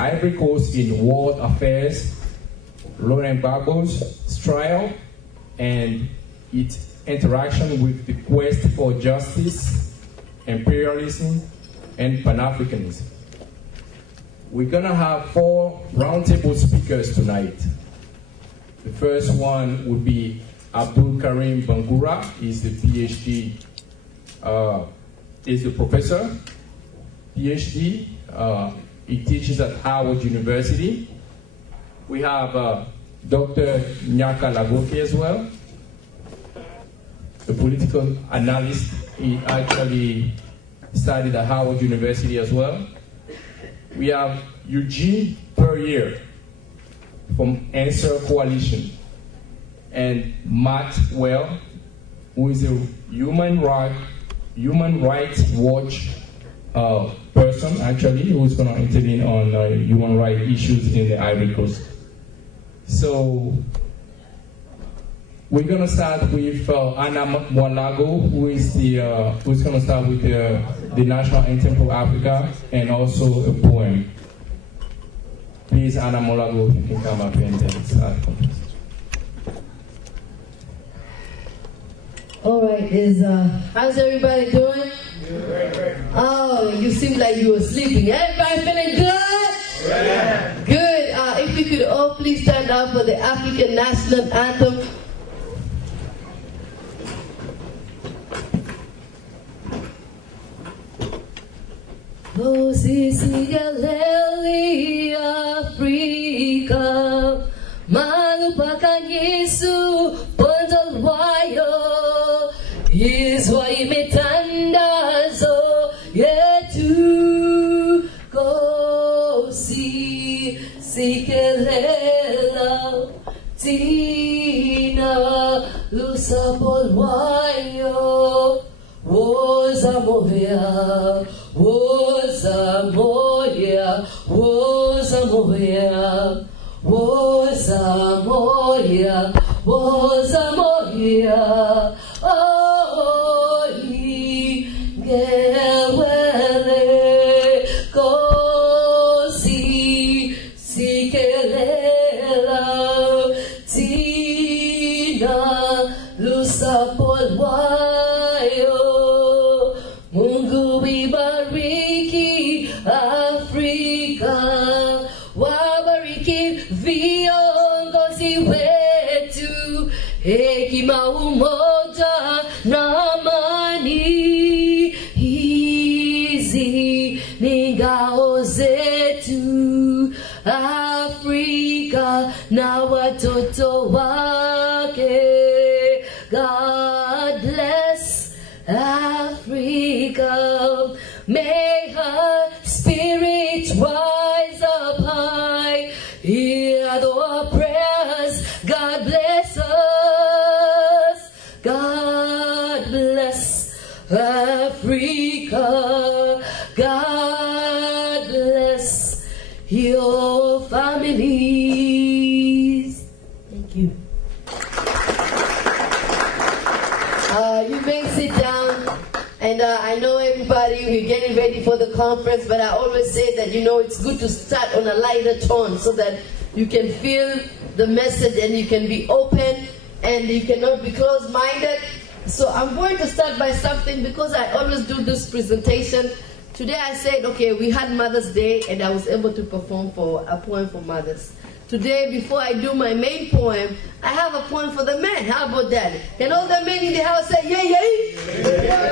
Ivory Coast in world affairs, Laurent Gbagbo's trial, and its interaction with the quest for justice, imperialism, and Pan-Africanism. We're gonna have 4 roundtable speakers tonight. The first one would be Abdul Karim Bangura. He's the PhD, he's a professor, PhD. He teaches at Howard University. We have Dr. Nyaka Lagoke as well, a political analyst. He actually studied at Howard University as well. We have Eugene Perrier from Answer Coalition, and Matt Well, who is a Human Rights Watch person, actually, who's going to intervene on human rights issues in the Ivory Coast. So we're going to start with Anna Mwalago, who's going to start with the National Anthem for Africa and also a poem. Please, Anna Mwalago, you can come up and start. All right, how's everybody doing? Oh, you seem like you were sleeping. Everybody feeling good? Yeah. Good. If we could all please stand up for the African National Anthem. Oh, Sisi Galeli Africa, malupakan Yesu Pondalwayo, Yizwa imetandazo yetu kosi sikelela tina lusapolwayo wozamoya wozamoya wozamoya wozamoya wozamoya oh ngewele kosi sikelela tina lusapolwayo Mungu ibariki Afrika, wabariki viongozi wetu, hekima, umoja na amani. Hizi ni ngao zetu Afrika na watoto wake. God bless Africa, may her spirit rise up high. Hear our prayers, God bless us. God bless Africa. God bless your families. Thank you. You may sit down, and I know everybody, we're getting ready for the conference, but I always say that, it's good to start on a lighter tone so that you can feel the message and you can be open and you cannot be closed-minded. So I'm going to start by something, because I always do this presentation. Today I said, okay, we had Mother's Day, and I was able to perform for a poem for mothers. Today, before I do my main poem, I have a poem for the men. How about that? Can all the men in the house say, yay, yay?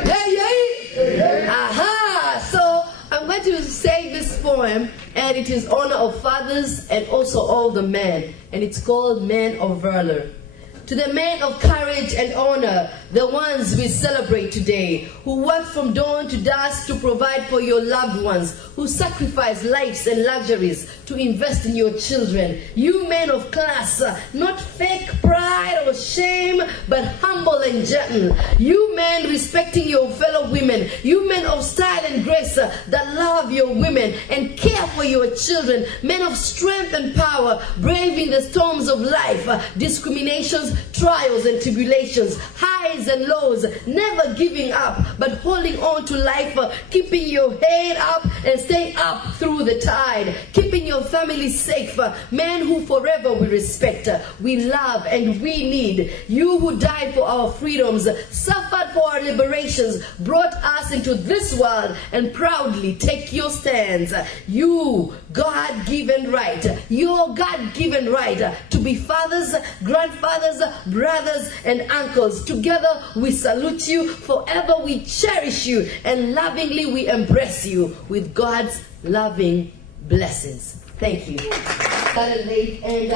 Yay, yay? Aha! So I'm going to say this poem, and it is honor of fathers and also all the men. And it's called Men of Valor. To the men of courage and honor, the ones we celebrate today, who work from dawn to dusk to provide for your loved ones, who sacrifice lives and luxuries to invest in your children. You men of class, not fake pride or shame, but humble and gentle. You men respecting your fellow women. You men of style and grace that love your women and care for your children. Men of strength and power, braving the storms of life, discriminations, trials and tribulations, highs highs and lows, never giving up, but holding on to life, keeping your head up and staying up through the tide, keeping your family safe, men who forever we respect, we love and we need. You who died for our freedoms, suffered for our liberations, brought us into this world, and proudly take your stands. You, God-given right, your God-given right to be fathers, grandfathers, brothers, and uncles. Together we salute you, forever we cherish you, and lovingly we embrace you with God's loving blessings. Thank you. Started late, and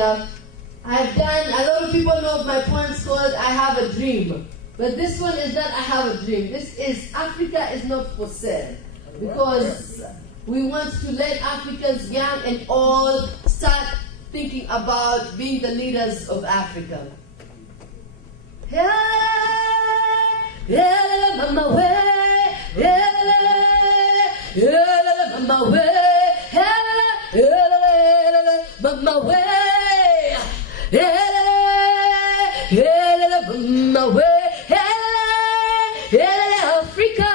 I've done, a lot of people know my poem's called I Have a Dream. But this one is not I Have a Dream. This is Africa is not for sale. Because we want to let Africans, young and old, start thinking about being the leaders of Africa. Mama way, mama way, mama way, mama way, Africa,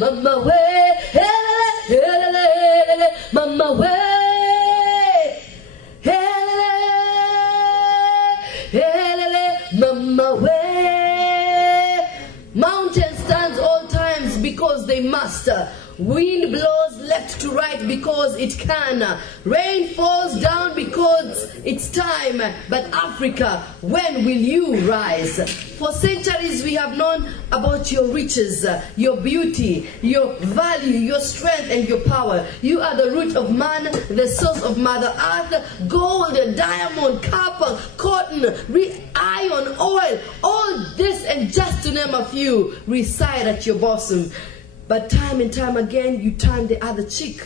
mama way, mama way. Mama way. Mountain stands all times because they must. Wind blows left to right because it can. Rain falls down because it's time. But Africa, when will you rise? For centuries we have known about your riches, your beauty, your value, your strength, and your power. You are the root of man, the source of Mother Earth. Gold, diamond, copper, cotton, iron, oil, all this, and just to name a few, reside at your bosom. But time and time again, you turn the other cheek.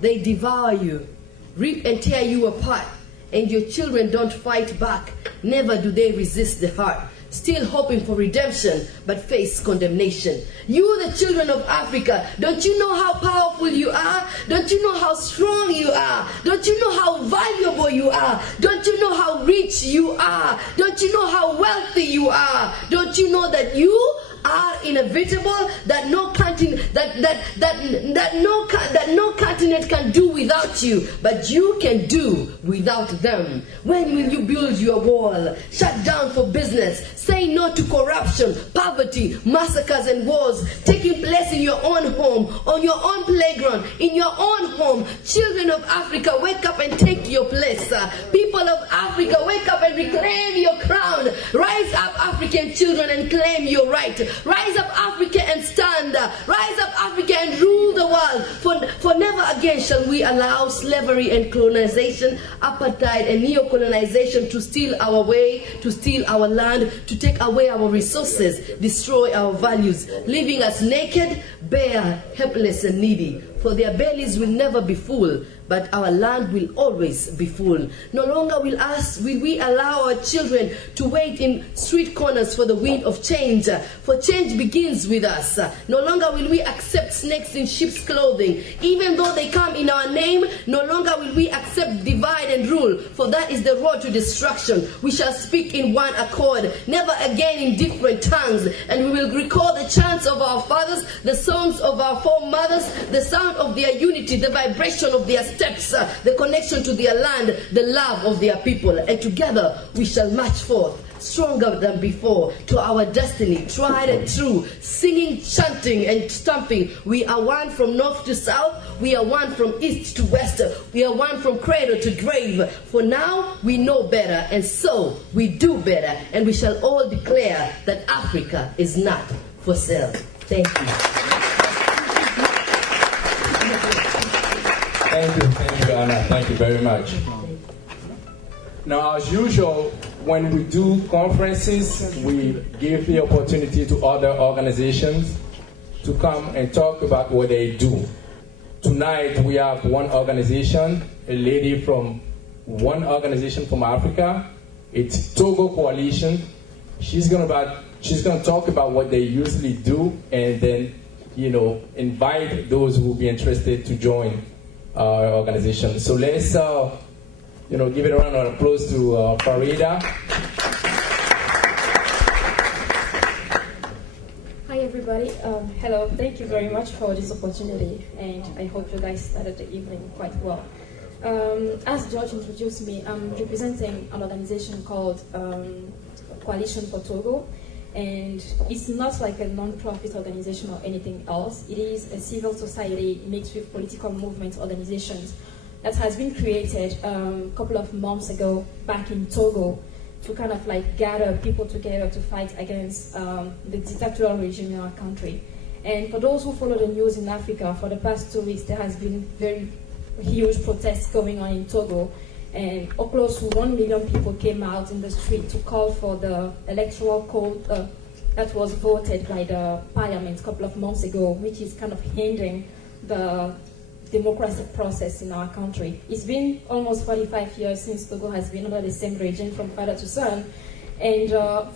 They devour you, rip and tear you apart, and your children don't fight back. Never do they resist the heart, still hoping for redemption, but face condemnation. You, the children of Africa, don't you know how powerful you are? Don't you know how strong you are? Don't you know how valuable you are? Don't you know how rich you are? Don't you know how wealthy you are? Don't you know that you are inevitable, that no continent no continent can do without you, but you can do without them. When will you build your wall, shut down for business, say no to corruption, poverty, massacres, and wars taking place in your own home, on your own playground, in your own home? Children of Africa, wake up and take your place. People of Africa, wake up and reclaim your crown. Rise up, African children, and claim your right. Rise up, Africa, and stand. Rise up, Africa, and rule the world. For never again shall we allow slavery and colonization, apartheid and neo-colonization to steal our way, to steal our land, to take away our resources, destroy our values, leaving us naked, bare, helpless, and needy. For their bellies will never be full, but our land will always be full. No longer will we allow our children to wait in street corners for the wind of change, for change begins with us. No longer will we accept snakes in sheep's clothing, even though they come in our name. No longer will we accept divide and rule, for that is the road to destruction. We shall speak in one accord, never again in different tongues, and we will recall the chants of our fathers, the songs of our foremothers, the sound of their unity, the vibration of their steps, the connection to their land, the love of their people. And together we shall march forth, stronger than before, to our destiny, tried and true, singing, chanting, and stamping. We are one from north to south, we are one from east to west, we are one from cradle to grave. For now we know better, and so we do better, and we shall all declare that Africa is not for sale. Thank you. Thank you, Anna. Thank you very much. Now, as usual, when we do conferences, we give the opportunity to other organizations to come and talk about what they do. Tonight, we have one organization, a lady from one organization from Africa. It's Togo Coalition. She's going to talk about what they usually do, and then, invite those who will be interested to join our organization. So let's, give it a round of applause to Farida. everybody. Hello, thank you very much for this opportunity, and I hope you guys started the evening quite well. As George introduced me, I'm representing an organization called Coalition for Togo, and it's not like a non-profit organization or anything else. It is a civil society mixed with political movement organizations that has been created a couple of months ago back in Togo to kind of like gather people together to fight against the dictatorial regime in our country. And for those who follow the news in Africa, for the past 2 weeks, there has been very huge protests going on in Togo, and close to 1 million people came out in the street to call for the electoral code that was voted by the parliament a couple of months ago, which is kind of hindering the democratic process in our country. It's been almost 45 years since Togo has been under the same regime from father to son, and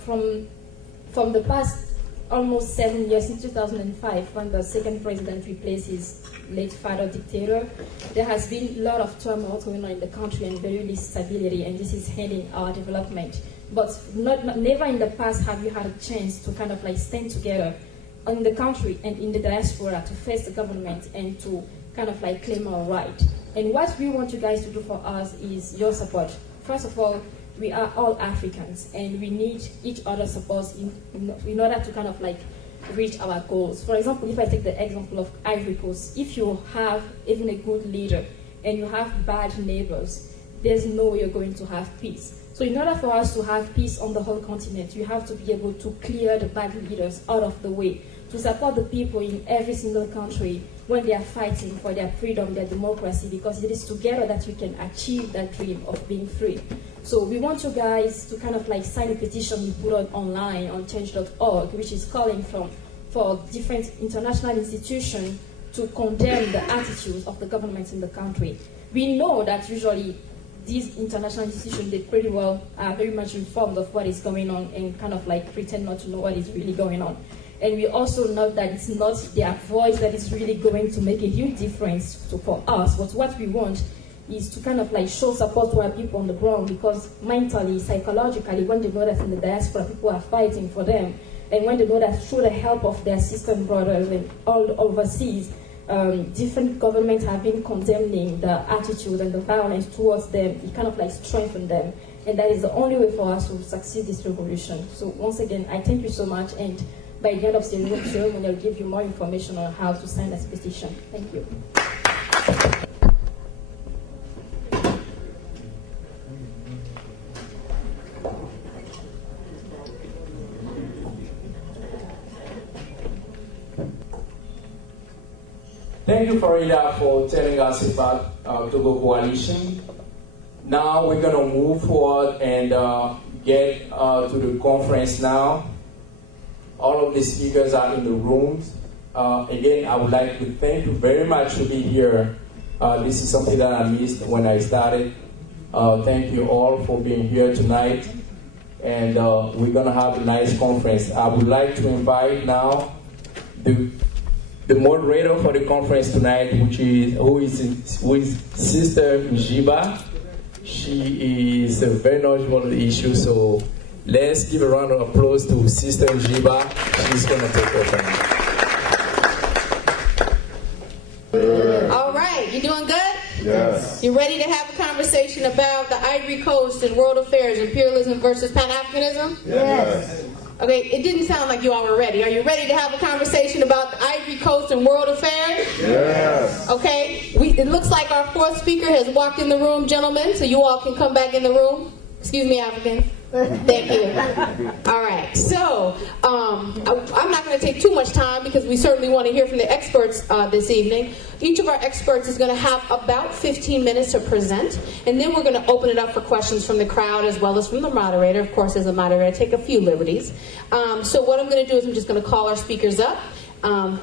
from the past almost 7 years, since 2005, when the second president replaced his late father dictator, there has been a lot of turmoil going on in the country and very little stability, and this is hindering our development. But never in the past have you had a chance to kind of like stand together in the country and in the diaspora to face the government and to kind of like claim our right. And what we want you guys to do for us is your support. First of all, we are all Africans, and we need each other's support in order to kind of like reach our goals. For example, if I take the example of Ivory Coast, if you have even a good leader and you have bad neighbors, there's no way you're going to have peace. So in order for us to have peace on the whole continent, you have to be able to clear the bad leaders out of the way, to support the people in every single country when they are fighting for their freedom, their democracy, because it is together that we can achieve that dream of being free. So we want you guys to kind of like sign a petition we put on online on change.org, which is calling for different international institutions to condemn the attitudes of the governments in the country. We know that usually these international institutions, they pretty well are very much informed of what is going on and kind of like pretend not to know what is really going on. And we also know that it's not their voice that is really going to make a huge difference for us, but what we want is to kind of like show support to our people on the ground, because mentally, psychologically, when they know that in the diaspora people are fighting for them, and when they know that through the help of their sister and brothers and all overseas, different governments have been condemning the attitude and the violence towards them, it kind of like strengthens them. And that is the only way for us to succeed this revolution. So once again, I thank you so much, and by the end of the ceremony, I'll give you more information on how to sign this petition. Thank you. Thank you, Farida, for telling us about Togo Coalition. Now we're going to move forward and get to the conference now. All of the speakers are in the rooms. Again, I would like to thank you very much for being here. This is something that I missed when I started. Thank you all for being here tonight. And we're going to have a nice conference. I would like to invite now the moderator for the conference tonight, who is Sister Njiba. She is very knowledgeable on the issue, so let's give a round of applause to Sister Njiba. She's going to take over. All right, you doing good? Yes. You ready to have a conversation about the Ivory Coast and world affairs, imperialism versus Pan-Africanism? Yes. Okay, it didn't sound like you all were ready. Are you ready to have a conversation about the Ivory Coast and world affairs? Yes. Okay, it looks like our fourth speaker has walked in the room, gentlemen, so you all can come back in the room. Excuse me, African. Thank you. All right, so I'm not going to take too much time because we certainly want to hear from the experts this evening. Each of our experts is going to have about 15 minutes to present, and then we're going to open it up for questions from the crowd as well as from the moderator. Of course, as a moderator, I take a few liberties. So what I'm going to do is I'm just going to call our speakers up,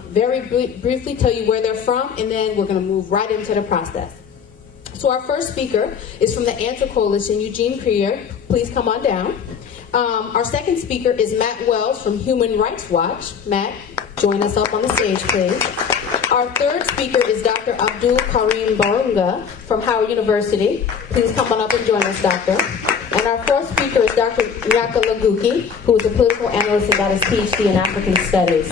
very briefly tell you where they're from, and then we're going to move right into the process. So our first speaker is from the Answer Coalition, Eugene Krier. Please come on down. Our second speaker is Matt Wells from Human Rights Watch. Matt, join us up on the stage, please. Our third speaker is Dr. Abdul Karim Barunga from Howard University. Please come on up and join us, Doctor. And And our fourth speaker is Dr. Nyaka Laguki, who is a political analyst and got his PhD in African Studies.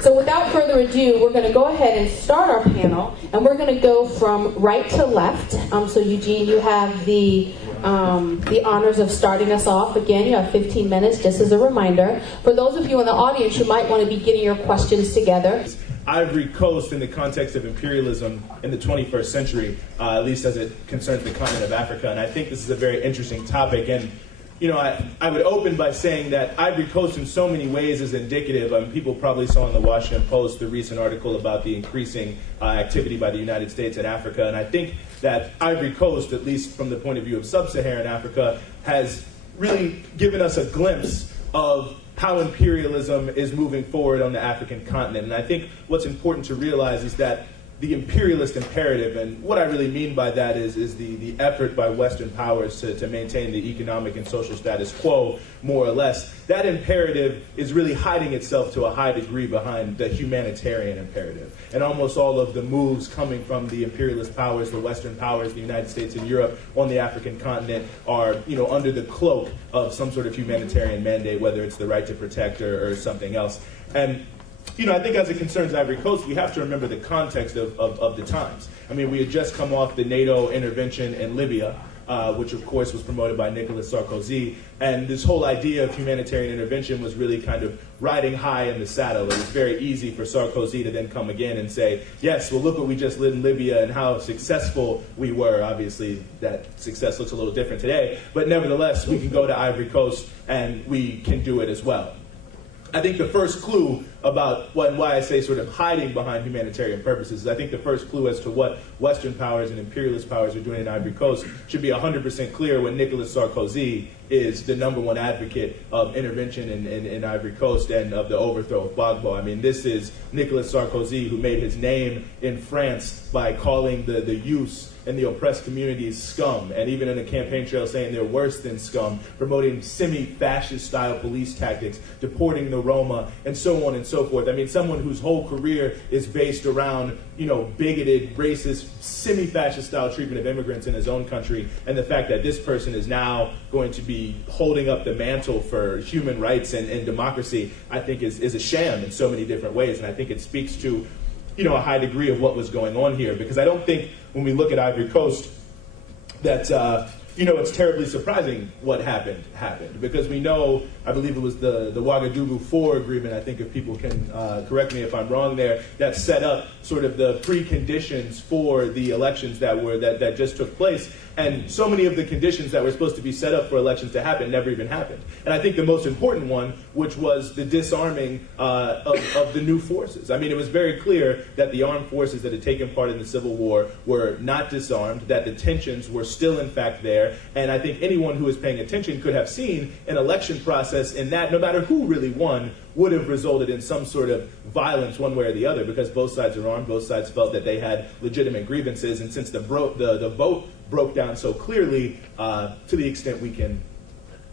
So without further ado, we're going to go ahead and start our panel, and we're going to go from right to left. So Eugene, you have the honors of starting us off. Again, you have 15 minutes, just as a reminder. For those of you in the audience, you might want to be getting your questions together. Ivory Coast in the context of imperialism in the 21st century, at least as it concerns the continent of Africa. And I think this is a very interesting topic. And, you know, I would open by saying that Ivory Coast in so many ways is indicative. People probably saw in the Washington Post the recent article about the increasing activity by the United States in Africa. And I think that Ivory Coast, at least from the point of view of sub-Saharan Africa, has really given us a glimpse of how imperialism is moving forward on the African continent. And I think what's important to realize is that the imperialist imperative, and what I really mean by that is the effort by Western powers to maintain the economic and social status quo, more or less, that imperative is really hiding itself to a high degree behind the humanitarian imperative. And almost all of the moves coming from the imperialist powers, the Western powers, the United States and Europe on the African continent are, you know, under the cloak of some sort of humanitarian mandate, whether it's the right to protect or something else. And you know, I think as it concerns Ivory Coast, we have to remember the context of the times. I mean, we had just come off the NATO intervention in Libya, which of course was promoted by Nicolas Sarkozy. And this whole idea of humanitarian intervention was really kind of riding high in the saddle. It was very easy for Sarkozy to then come again and say, yes, well, look what we just did in Libya and how successful we were. Obviously, that success looks a little different today. But nevertheless, we can go to Ivory Coast and we can do it as well. I think the first clue about why I say sort of hiding behind humanitarian purposes is I think the first clue as to what Western powers and imperialist powers are doing in Ivory Coast should be 100% clear when Nicolas Sarkozy is the #1 advocate of intervention in Ivory Coast and of the overthrow of Gbagbo. I mean, this is Nicolas Sarkozy who made his name in France by calling the youths and the oppressed communities scum, and even in a campaign trail saying they're worse than scum, promoting semi-fascist style police tactics, deporting the Roma, and so on and so forth. I mean, someone whose whole career is based around, you know, bigoted, racist, semi-fascist style treatment of immigrants in his own country, and the fact that this person is now going to be holding up the mantle for human rights and democracy, I think is a sham in so many different ways, and I think it speaks to, you know, a high degree of what was going on here, because I don't think when we look at Ivory Coast that, you know, it's terribly surprising what happened, because we know, I believe it was the Ouagadougou IV agreement, I think if people can correct me if I'm wrong there, that set up sort of the preconditions for the elections that just took place. And so many of the conditions that were supposed to be set up for elections to happen never even happened. And I think the most important one, which was the disarming of the new forces. I mean, it was very clear that the armed forces that had taken part in the Civil War were not disarmed, that the tensions were still in fact there. And I think anyone who is paying attention could have seen an election process in that, no matter who really won, would have resulted in some sort of violence one way or the other, because both sides are armed, both sides felt that they had legitimate grievances, and since the vote broke down so clearly, to the extent we can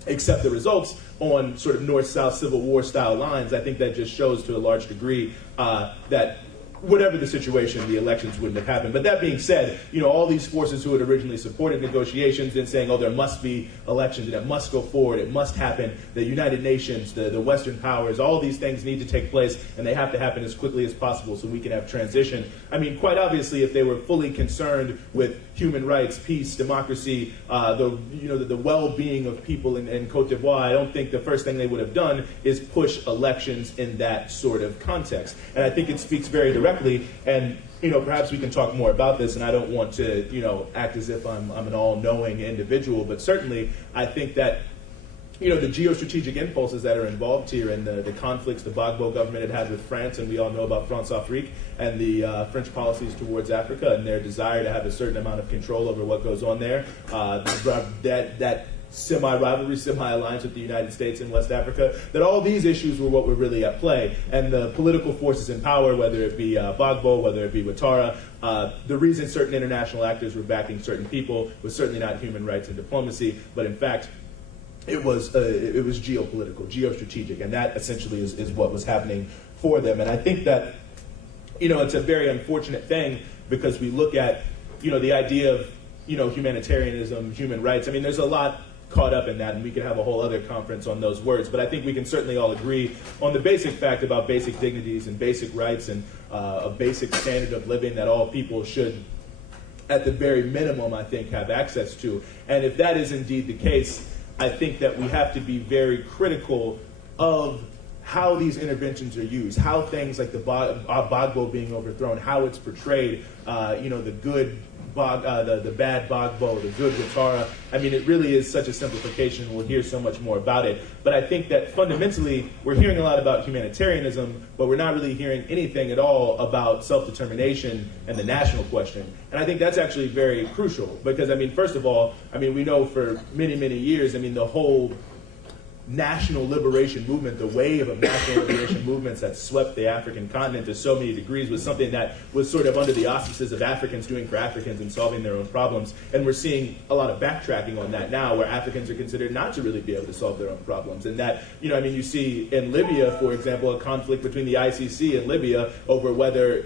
accept the results on sort of North-South Civil War style lines, I think that just shows to a large degree that whatever the situation, the elections wouldn't have happened. But that being said, you know, all these forces who had originally supported negotiations and saying, oh, there must be elections and it must go forward, it must happen, the United Nations, the Western powers, all these things need to take place, and they have to happen as quickly as possible so we can have transition. I mean, quite obviously, if they were fully concerned with human rights, peace, democracy, the well-being of people in Cote d'Ivoire, I don't think the first thing they would have done is push elections in that sort of context. And I think it speaks very directly, and you know, perhaps we can talk more about this, and I don't want to, you know, act as if I'm an all-knowing individual, but certainly I think that, you know, the geostrategic impulses that are involved here and the conflicts the Gbagbo government had with France, and we all know about France-Afrique and the French policies towards Africa and their desire to have a certain amount of control over what goes on there, that semi-rivalry, semi-alliance with the United States and West Africa, that all these issues were what were really at play. And the political forces in power, whether it be Gbagbo, whether it be Ouattara, the reason certain international actors were backing certain people was certainly not human rights and diplomacy, but in fact, it was geopolitical, geostrategic, and that essentially is what was happening for them. And I think that, you know, it's a very unfortunate thing, because we look at, you know, the idea of humanitarianism, human rights. I mean, there's a lot caught up in that, and we could have a whole other conference on those words. But I think we can certainly all agree on the basic fact about basic dignities and basic rights and a basic standard of living that all people should, at the very minimum, I think, have access to. And if that is indeed the case, I think that we have to be very critical of how these interventions are used, how things like the Bagbo being overthrown, how it's portrayed, the good the bad Bagbo, the good Ouattara. I mean, it really is such a simplification. We'll hear so much more about it. But I think that fundamentally, we're hearing a lot about humanitarianism, but we're not really hearing anything at all about self-determination and the national question. And I think that's actually very crucial because, I mean, first of all, I mean, we know for many, many years, I mean, the whole national liberation movement, the wave of national liberation movements that swept the African continent to so many degrees was something that was sort of under the auspices of Africans doing for Africans and solving their own problems. And we're seeing a lot of backtracking on that now, where Africans are considered not to really be able to solve their own problems. And that, you see in Libya, for example, a conflict between the ICC and Libya over whether,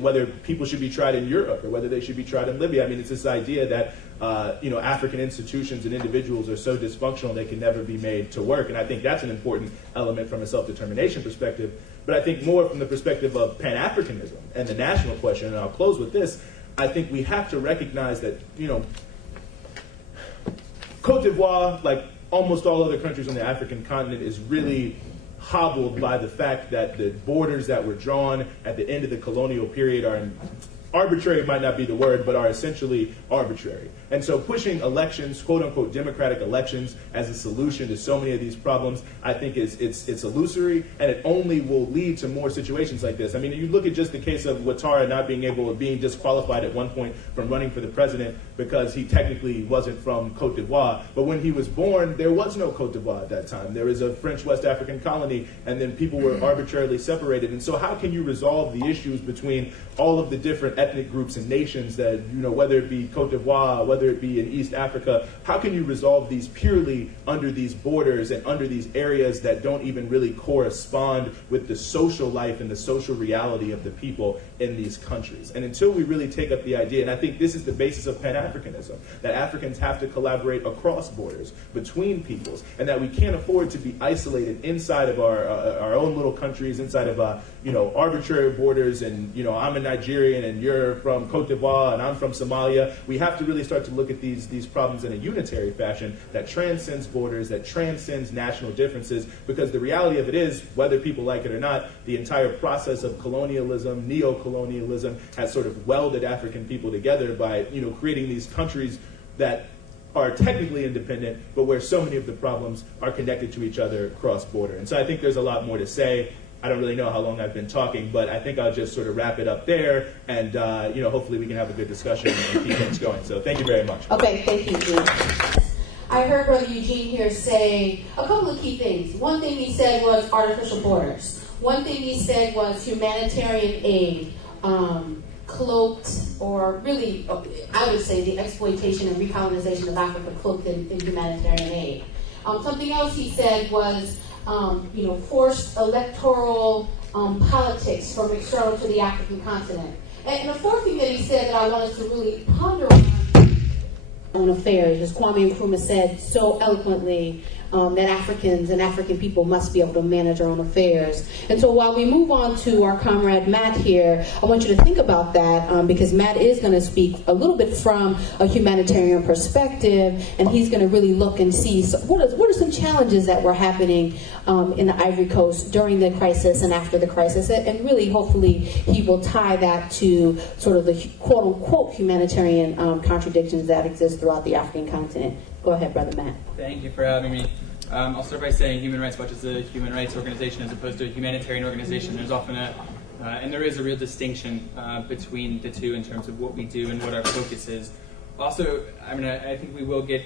whether people should be tried in Europe or whether they should be tried in Libya. I mean, it's this idea that African institutions and individuals are so dysfunctional they can never be made to work. And I think that's an important element from a self-determination perspective. But I think more from the perspective of Pan-Africanism and the national question, and I'll close with this, I think we have to recognize that, Cote d'Ivoire, like almost all other countries on the African continent, is really hobbled by the fact that the borders that were drawn at the end of the colonial period are arbitrary might not be the word, but are essentially arbitrary. And so pushing elections, quote-unquote democratic elections, as a solution to so many of these problems, I think it's illusory, and it only will lead to more situations like this. I mean, you look at just the case of Ouattara not being disqualified at one point from running for the president because he technically wasn't from Cote d'Ivoire. But when he was born, there was no Cote d'Ivoire at that time. There was a French West African colony, and then people were arbitrarily separated. And so how can you resolve the issues between all of the different ethnic groups and nations that, whether it be Cote d'Ivoire, whether it be in East Africa, how can you resolve these purely under these borders and under these areas that don't even really correspond with the social life and the social reality of the people in these countries? And until we really take up the idea, and I think this is the basis of Pan-Africanism, that Africans have to collaborate across borders, between peoples, and that we can't afford to be isolated inside of our own little countries, inside of arbitrary borders, and I'm a Nigerian and you're from Cote d'Ivoire and I'm from Somalia. We have to really start to look at these problems in a unitary fashion that transcends borders, that transcends national differences, because the reality of it is, whether people like it or not, the entire process of colonialism, neo-colonialism, has sort of welded African people together by creating these countries that are technically independent, but where so many of the problems are connected to each other cross-border. And so I think there's a lot more to say. I don't really know how long I've been talking, but I think I'll just sort of wrap it up there, and hopefully we can have a good discussion and keep things going. So thank you very much. Okay, thank you, Eugene. I heard Brother Eugene here say a couple of key things. One thing he said was artificial borders. One thing he said was humanitarian aid, cloaked, or really, I would say the exploitation and recolonization of Africa cloaked in humanitarian aid. Something else he said was forced electoral politics from external to the African continent. And the fourth thing that he said that I want us to really ponder on affairs, as Kwame Nkrumah said so eloquently, that Africans and African people must be able to manage our own affairs. And so while we move on to our comrade Matt here, I want you to think about that because Matt is going to speak a little bit from a humanitarian perspective, and he's going to really look and see what are some challenges that were happening in the Ivory Coast during the crisis and after the crisis, and really hopefully he will tie that to sort of the quote-unquote humanitarian contradictions that exist throughout the African continent. Go ahead, Brother Matt. Thank you for having me. I'll start by saying Human Rights Watch is a human rights organization as opposed to a humanitarian organization. There's often and there is a real distinction between the two in terms of what we do and what our focus is. Also, I think we will get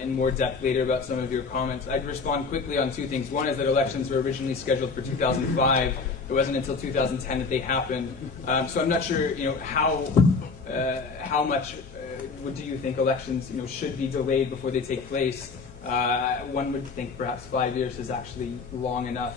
in more depth later about some of your comments. I'd respond quickly on two things. One is that elections were originally scheduled for 2005. It wasn't until 2010 that they happened. So I'm not sure, how much do you think elections, should be delayed before they take place? One would think perhaps 5 years is actually long enough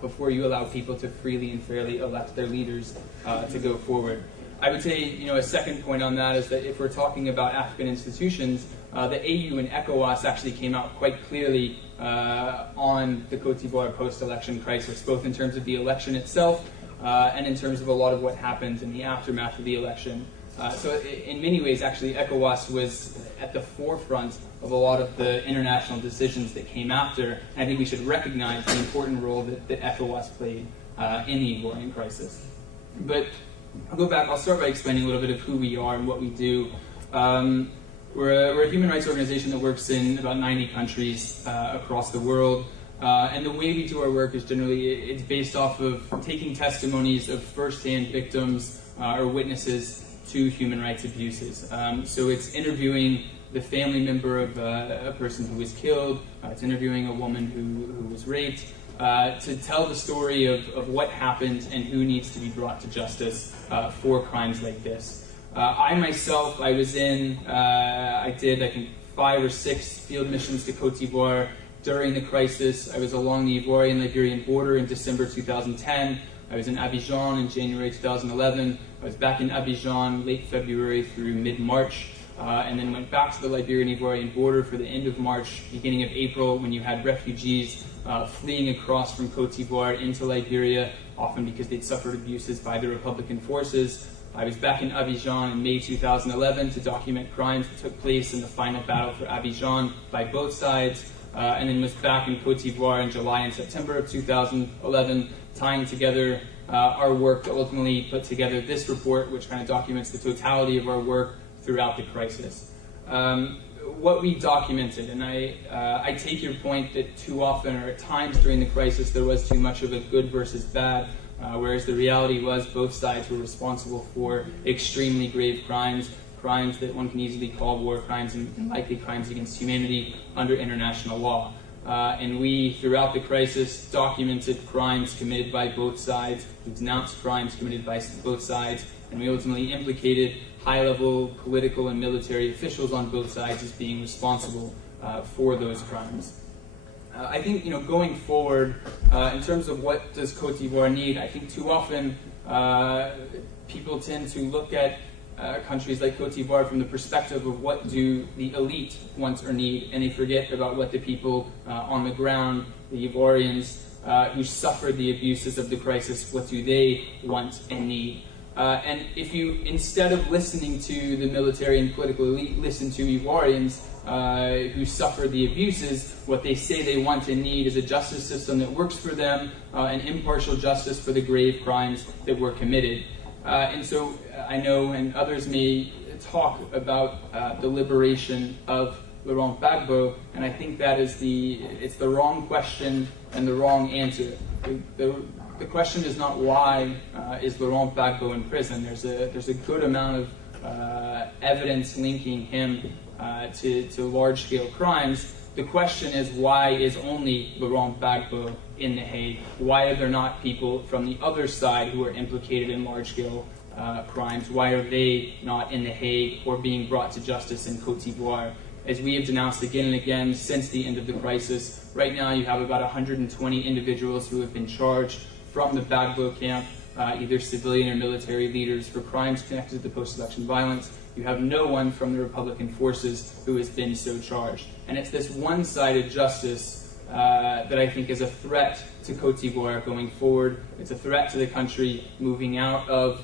before you allow people to freely and fairly elect their leaders to go forward. I would say, a second point on that is that if we're talking about African institutions, the AU and ECOWAS actually came out quite clearly on the Cote d'Ivoire post-election crisis, both in terms of the election itself and in terms of a lot of what happened in the aftermath of the election. So in many ways, actually, ECOWAS was at the forefront of a lot of the international decisions that came after, and I think we should recognize the important role that ECOWAS played in the Ivorian crisis. But I'll go back. I'll start by explaining a little bit of who we are and what we do. We're a human rights organization that works in about 90 countries across the world. And the way we do our work is generally, it's based off of taking testimonies of first-hand victims or witnesses to human rights abuses. So it's interviewing the family member of a person who was killed, it's interviewing a woman who was raped, to tell the story of what happened and who needs to be brought to justice for crimes like this. I myself, I did I think 5 or 6 field missions to Cote d'Ivoire during the crisis. I was along the Ivorian-Liberian border in December 2010. I was in Abidjan in January 2011. I was back in Abidjan late February through mid-March, and then went back to the Liberian-Ivorian border for the end of March, beginning of April, when you had refugees fleeing across from Cote d'Ivoire into Liberia, often because they'd suffered abuses by the Republican forces. I was back in Abidjan in May 2011 to document crimes that took place in the final battle for Abidjan by both sides, and then was back in Cote d'Ivoire in July and September of 2011, tying together our work to ultimately put together this report, which kind of documents the totality of our work throughout the crisis. What we documented, and I take your point that too often, or at times during the crisis, there was too much of a good versus bad, whereas the reality was both sides were responsible for extremely grave crimes, crimes that one can easily call war crimes and likely crimes against humanity under international law. And we, throughout the crisis, documented crimes committed by both sides, we denounced crimes committed by both sides, and we ultimately implicated high-level political and military officials on both sides as being responsible for those crimes. I think, going forward, in terms of what does Cote d'Ivoire need, I think too often people tend to look at countries like Cote d'Ivoire from the perspective of what do the elite want or need, and they forget about what the people on the ground, the Ivorians who suffered the abuses of the crisis, what do they want and need. And if you, instead of listening to the military and political elite, listen to Ivorians who suffered the abuses, what they say they want and need is a justice system that works for them, an impartial justice for the grave crimes that were committed. And so I know, and others may talk about the liberation of Laurent Gbagbo, and I think that is it's the wrong question and the wrong answer. The question is not why is Laurent Gbagbo in prison. There's a good amount of evidence linking him to large-scale crimes. The question is, why is only Laurent Gbagbo in The Hague? Why are there not people from the other side who are implicated in large-scale crimes? Why are they not in The Hague or being brought to justice in Cote d'Ivoire? As we have denounced again and again since the end of the crisis, right now you have about 120 individuals who have been charged from the Gbagbo camp, either civilian or military leaders, for crimes connected to the post-election violence. You have no one from the Republican forces who has been so charged. And it's this one-sided justice that I think is a threat to Cote d'Ivoire going forward. It's a threat to the country moving out of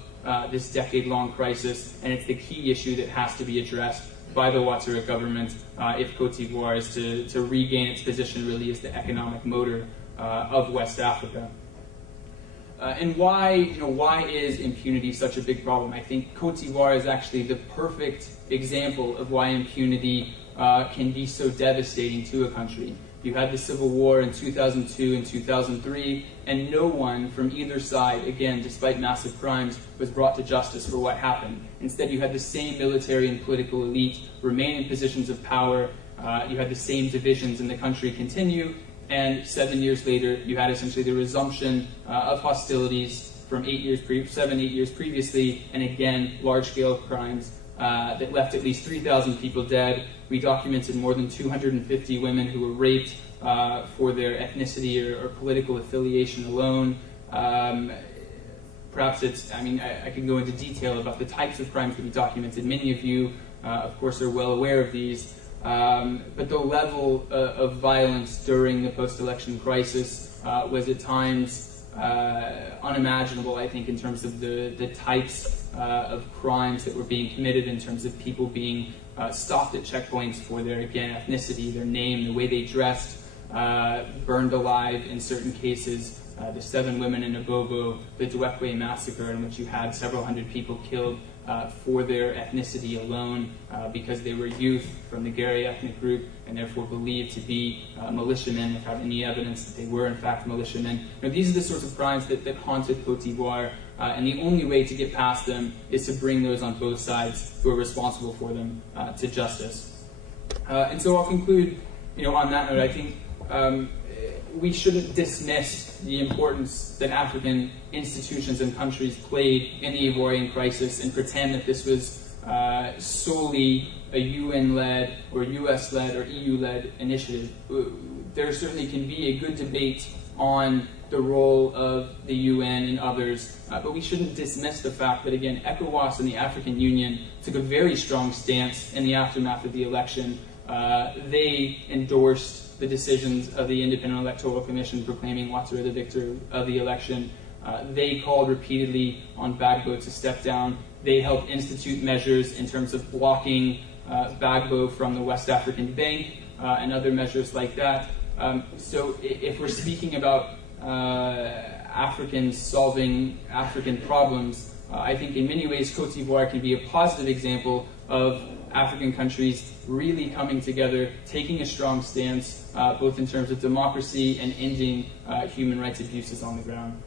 this decade-long crisis, and it's the key issue that has to be addressed by the Ouattara government if Cote d'Ivoire is to regain its position really as the economic motor of West Africa. And why is impunity such a big problem? I think Cote d'Ivoire is actually the perfect example of why impunity can be so devastating to a country. You had the civil war in 2002 and 2003, and no one from either side, again, despite massive crimes, was brought to justice for what happened. Instead, you had the same military and political elite remain in positions of power. You had the same divisions in the country continue, and 7 years later, you had essentially the resumption of hostilities from 7, 8 years previously, and again, large-scale crimes that left at least 3,000 people dead. We documented more than 250 women who were raped for their ethnicity or political affiliation alone. perhaps it's, I can go into detail about the types of crimes that we documented. Many of you, of course, are well aware of these. But the level of violence during the post-election crisis was at times unimaginable, I think, in terms of the types of crimes that were being committed, in terms of people being stopped at checkpoints for their, again, ethnicity, their name, the way they dressed, burned alive in certain cases. The 7 women in Abobo, the Dwekwe massacre, in which you had several hundred people killed for their ethnicity alone, because they were youth from the Gary ethnic group and therefore believed to be militiamen without any evidence that they were in fact militiamen. These are the sorts of crimes that haunted Cote d'Ivoire, and the only way to get past them is to bring those on both sides who are responsible for them to justice. And so I'll conclude on that note. I think we shouldn't dismiss the importance that African institutions and countries played in the Ivorian crisis and pretend that this was solely a UN-led or US-led or EU-led initiative. There certainly can be a good debate on the role of the UN and others, but we shouldn't dismiss the fact that, again, ECOWAS and the African Union took a very strong stance in the aftermath of the election. They endorsed the decisions of the Independent Electoral Commission proclaiming Ouattara the victor of the election. They called repeatedly on Gbagbo to step down. They helped institute measures in terms of blocking Gbagbo from the West African Bank and other measures like that. So if we're speaking about Africans solving African problems, I think in many ways Cote d'Ivoire can be a positive example of African countries really coming together, taking a strong stance, both in terms of democracy and ending human rights abuses on the ground.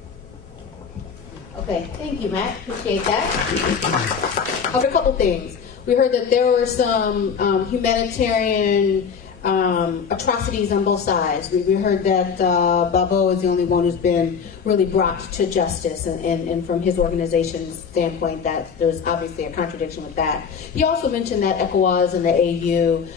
Okay, thank you, Matt. Appreciate that. A couple things. We heard that there were some humanitarian atrocities on both sides. We heard that Gbagbo is the only one who's been really brought to justice, and from his organization's standpoint, that there's obviously a contradiction with that. He also mentioned that ECOWAS and the AU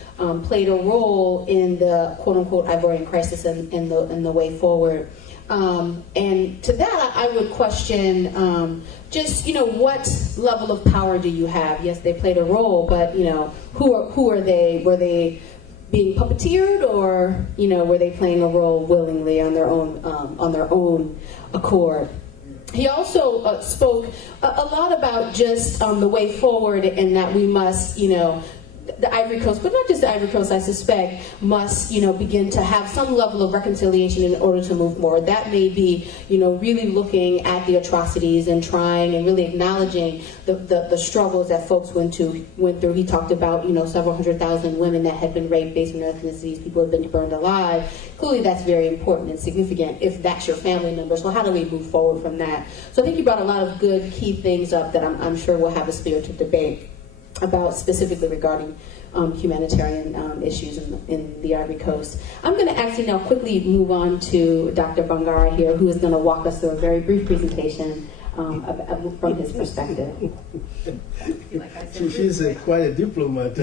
played a role in the quote-unquote Ivorian crisis and the way forward. And to that, I would question just, what level of power do you have? Yes, they played a role, but, who are they? Were they being puppeteered, or were they playing a role willingly on their own accord? He also spoke a lot about just the way forward, and that we must, the Ivory Coast, but not just the Ivory Coast, I suspect, must, begin to have some level of reconciliation in order to move forward. That may be, really looking at the atrocities and trying and really acknowledging the struggles that folks went through. He talked about, several 100,000 women that had been raped based on their ethnicities, people have been burned alive. Clearly that's very important and significant if that's your family member. So how do we move forward from that? So I think you brought a lot of good key things up that I'm sure we'll have a spirited debate about, specifically regarding humanitarian issues in the Ivory Coast. I'm going to actually now quickly move on to Dr. Bangara here, who is going to walk us through a very brief presentation from his perspective. She's quite a diplomat.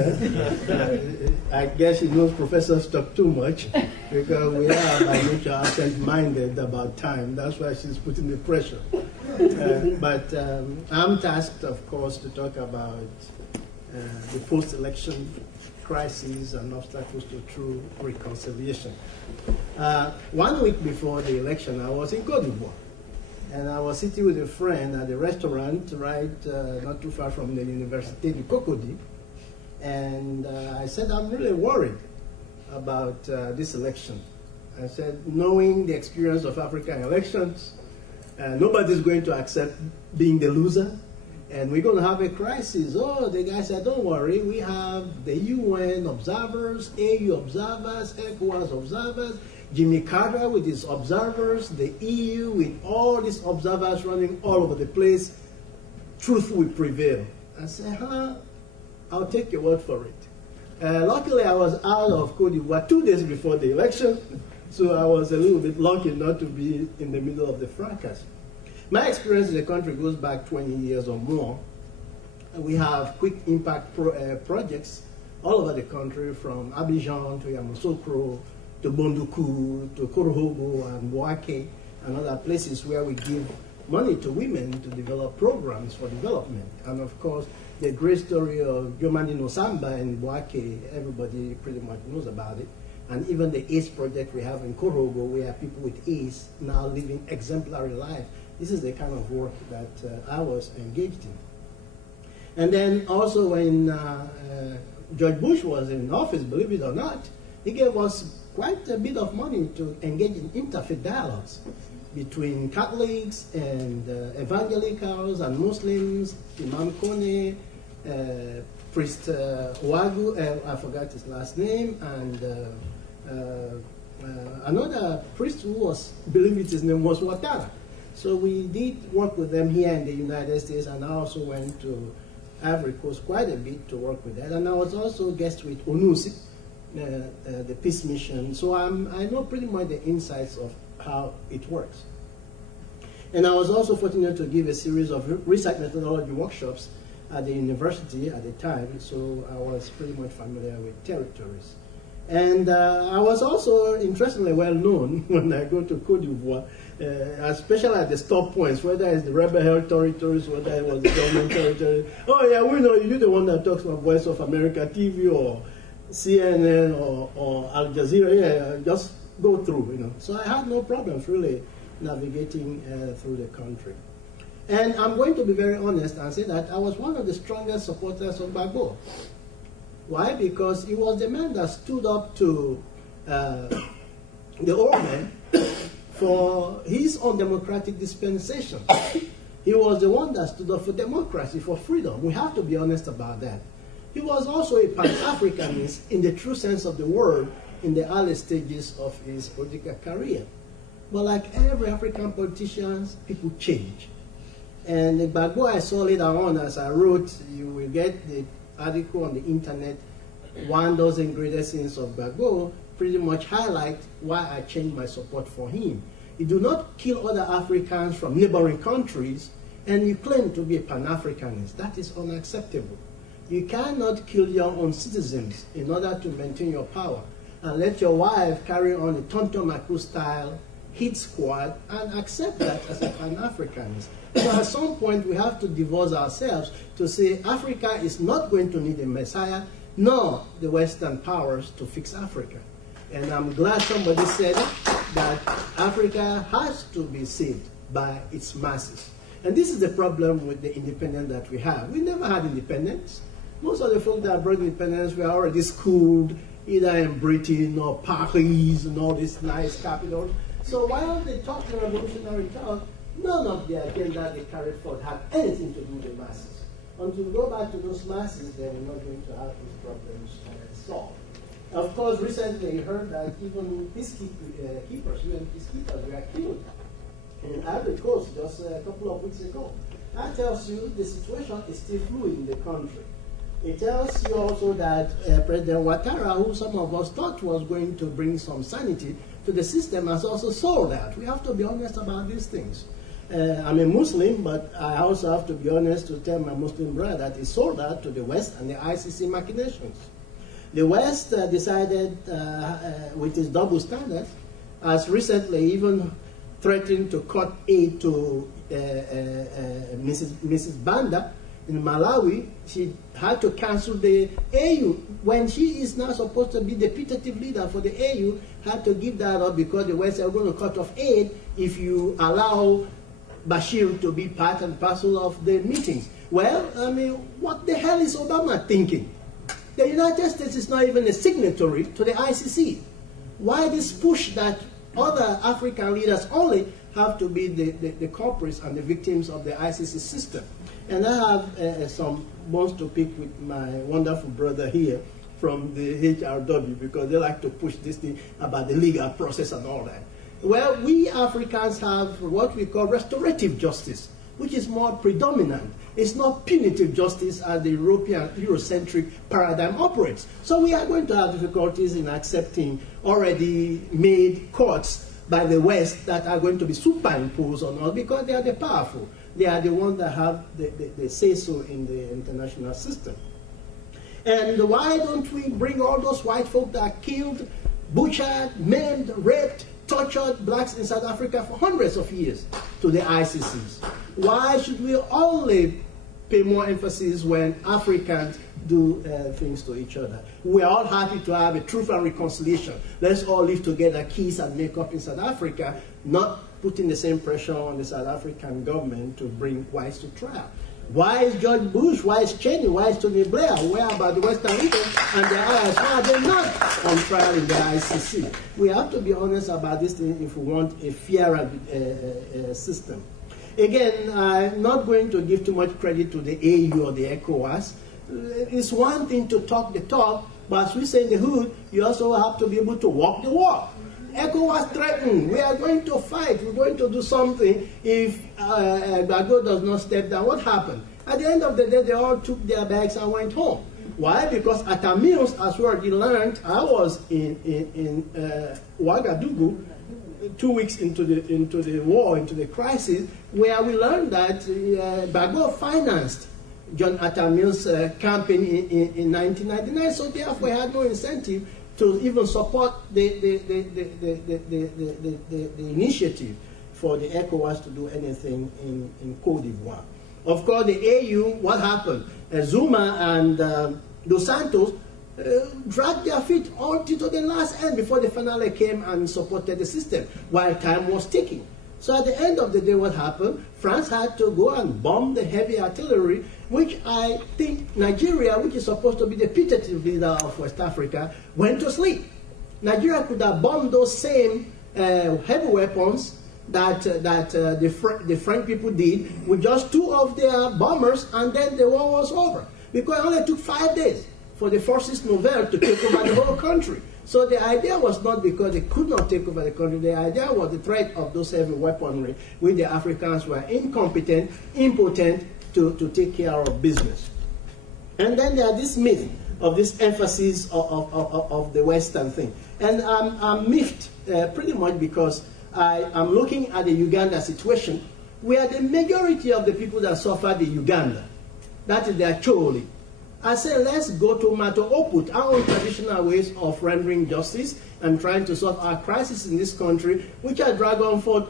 I guess she knows professors talk too much, because we are by nature absent-minded about time. That's why she's putting the pressure. But I'm tasked, of course, to talk about the post-election crisis and obstacles to true reconciliation. 1 week before the election, I was in Cote d'Ivoire, and I was sitting with a friend at a restaurant right not too far from the Université du Cocody, and I said, I'm really worried about this election. I said, knowing the experience of African elections, nobody's going to accept being the loser, and we're going to have a crisis. Oh, the guy said, don't worry, we have the UN observers, AU observers, ECOWAS observers, Jimmy Carter with his observers, the EU with all these observers running all over the place. Truth will prevail. I said, I'll take your word for it. Luckily, I was out of Cote d'Ivoire 2 days before the election, so I was a little bit lucky not to be in the middle of the fracas. My experience in the country goes back 20 years or more. We have quick impact projects all over the country, from Abidjan to Yamoussoukro, to Bonduku, to Korohobo and Bouaké, and other places where we give money to women to develop programs for development. And of course, the great story of Jomani Nosamba and Boake, everybody pretty much knows about it. And even the ACE project we have in Korogo, where people with ACE now living exemplary life. This is the kind of work that I was engaged in. And then also when George Bush was in office, believe it or not, he gave us quite a bit of money to engage in interfaith dialogues between Catholics and evangelicals and Muslims, Imam Kone, Priest Wagu, I forgot his last name, and another priest who was, believe it, his name was Watara. So we did work with them here in the United States, and I also went to Ivory Coast quite a bit to work with that. And I was also guest with ONUSI, the peace mission. So I know pretty much the insights of how it works. And I was also fortunate to give a series of research methodology workshops at the university at the time, so I was pretty much familiar with territories. And I was also interestingly well known when I go to Cote d'Ivoire, especially at the stop points, whether it's the rebel held territories, whether it was the government territory. Oh yeah, we know you're the one that talks about Voice of America TV or CNN or Al Jazeera. Yeah, just go through, you know. So I had no problems really navigating through the country. And I'm going to be very honest and say that I was one of the strongest supporters of Gbagbo. Why? Because he was the man that stood up to the old man for his undemocratic dispensation. He was the one that stood up for democracy, for freedom. We have to be honest about that. He was also a Pan-Africanist in the true sense of the word in the early stages of his political career. But like every African politician, people change. And the Gbagbo I saw later on, as I wrote, you will get the article on the internet, 1,000 Greatest Sins of Gbagbo, pretty much highlight why I changed my support for him. You do not kill other Africans from neighboring countries, and you claim to be a Pan-Africanist. That is unacceptable. You cannot kill your own citizens in order to maintain your power, and let your wife carry on a Tonto Maku style hit squad and accept that as a Pan-Africanist. So at some point we have to divorce ourselves to say Africa is not going to need a messiah, nor the Western powers to fix Africa. And I'm glad somebody said that Africa has to be saved by its masses. And this is the problem with the independence that we have. We never had independence. Most of the folk that brought independence were already schooled either in Britain or Paris and all these nice capitals. So while they talked the revolutionary talk, none of the agenda they carried forth had anything to do with the masses. Until we go back to those masses, then we're not going to have these problems solved. Of course, recently you heard that even peacekeepers, UN peacekeepers, were killed in Ivory Coast just a couple of weeks ago. That tells you the situation is still fluid in the country. It tells you also that President Ouattara, who some of us thought was going to bring some sanity to the system, has also sold out. We have to be honest about these things. I'm a Muslim, but I also have to be honest to tell my Muslim brother that he sold out to the West and the ICC machinations. The West decided, with its double standards, has recently even threatened to cut aid to Mrs. Banda in Malawi. She had to cancel the AU when she is now supposed to be the putative leader for the AU, had to give that up because the West are going to cut off aid if you allow Bashir to be part and parcel of the meetings. Well, I mean, what the hell is Obama thinking? The United States is not even a signatory to the ICC. Why this push that other African leaders only have to be the culprits and the victims of the ICC system? And I have some bones to pick with my wonderful brother here from the HRW, because they like to push this thing about the legal process and all that. Well, we Africans have what we call restorative justice, which is more predominant. It's not punitive justice as the European Eurocentric paradigm operates. So we are going to have difficulties in accepting already made courts by the West that are going to be superimposed on us because they are the powerful. They are the ones that have the say-so in the international system. And why don't we bring all those white folk that are killed, butchered, maimed, raped, tortured blacks in South Africa for hundreds of years? to the ICCs? Why should we only pay more emphasis when Africans do things to each other? We're all happy to have a truth and reconciliation. Let's all live together, kiss and make up in South Africa, not putting the same pressure on the South African government to bring whites to trial. Why is George Bush, why is Cheney, why is Tony Blair, where about the Western region and the IS? Why are they not on trial in the ICC? We have to be honest about this thing if we want a fairer system. Again, I'm not going to give too much credit to the AU or the ECOWAS. It's one thing to talk the talk, but as we say in the hood, you also have to be able to walk the walk. ECOWAS threatened, we are going to fight, we're going to do something if Gbagbo does not step down. What happened? At the end of the day, they all took their bags and went home. Why? Because at Amils, as we already learned, I was in Ouagadougou 2 weeks into the war, into the crisis, where we learned that Gbagbo financed John Attamill's campaign in 1999, so therefore he had no incentive to even support the initiative for the ECOWAS to do anything in Côte d'Ivoire. Of course, the AU, what happened? Zuma and Dos Santos dragged their feet until the last end before they finally came and supported the system, while time was ticking. So at the end of the day, what happened? France had to go and bomb the heavy artillery, which I think Nigeria, which is supposed to be the putative leader of West Africa, went to sleep. Nigeria could have bombed those same heavy weapons that the French people did with just 2 of their bombers, and then the war was over. Because it only took 5 days for the forces nouvelles to take over the whole country. So the idea was not because they could not take over the country. The idea was the threat of those heavy weaponry, which the Africans were incompetent, impotent to take care of business. And then there this myth of this emphasis of the Western thing. And I'm miffed pretty much because I'm looking at the Uganda situation, where the majority of the people that suffered in Uganda, that is their Choli. I say, let's go to Mato Oput, our own traditional ways of rendering justice and trying to solve our crisis in this country, which has dragged on for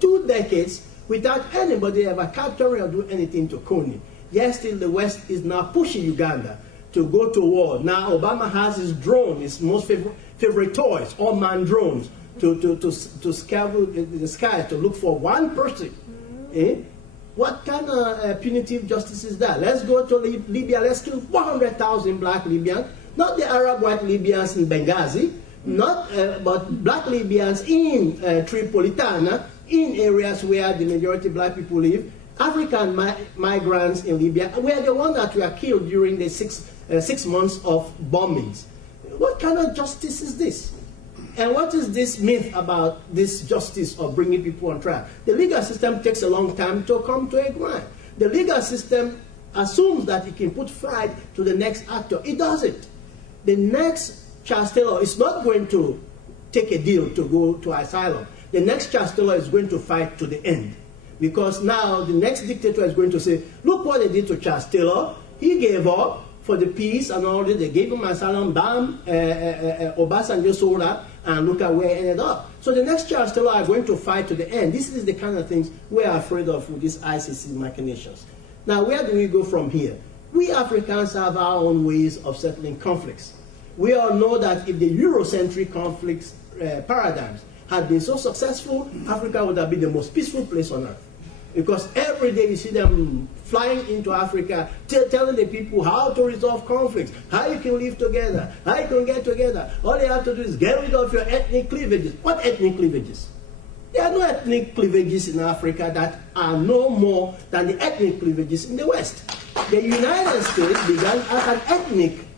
2 decades without anybody ever capturing or doing anything to Kony. Yet still the West is now pushing Uganda to go to war. Now Obama has his drone, his most favorite toys, all-man drones, to scour the sky to look for one person. What kind of punitive justice is that? Let's go to Libya, let's kill 100,000 black Libyans, not the Arab white Libyans in Benghazi, but black Libyans in Tripolitana, in areas where the majority black people live. African migrants in Libya were the ones that were killed during the 6 months of bombings. What kind of justice is this? And what is this myth about this justice of bringing people on trial? The legal system takes a long time to come to a grind. The legal system assumes that it can put fright to the next actor. It doesn't. The next Charles Taylor is not going to take a deal to go to asylum. The next Charles Taylor is going to fight to the end. Because now the next dictator is going to say, look what they did to Charles Taylor. He gave up for the peace and all that. They gave him asylum, bam, Obasanjo sold that, and look at where it ended up. So the next Charles Taylor are going to fight to the end. This is the kind of things we are afraid of with these ICC machinations. Now, where do we go from here? We Africans have our own ways of settling conflicts. We all know that if the Eurocentric conflicts paradigms had been so successful, Africa would have been the most peaceful place on earth. Because every day we see them flying into Africa, telling the people how to resolve conflicts, how you can live together, how you can get together. All you have to do is get rid of your ethnic cleavages. What ethnic cleavages? There are no ethnic cleavages in Africa that are no more than the ethnic cleavages in the West. The United States began as an ethnic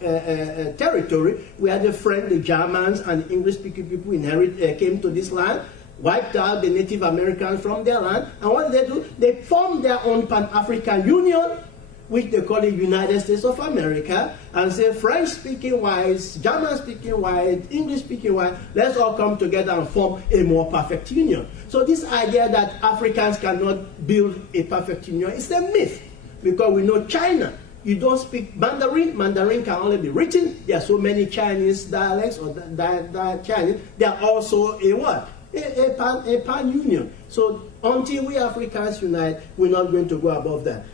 territory where the French, the Germans, and English-speaking people came to this land, wiped out the Native Americans from their land, and what did they do? They formed their own Pan-African Union, which they call the United States of America, and say French-speaking whites, German-speaking whites, English-speaking whites, let's all come together and form a more perfect union. So this idea that Africans cannot build a perfect union is a myth, because we know China. You don't speak Mandarin. Mandarin can only be written. There are so many Chinese dialects or Chinese. They are also a what? a pan-union. So until we Africans unite, we're not going to go above that.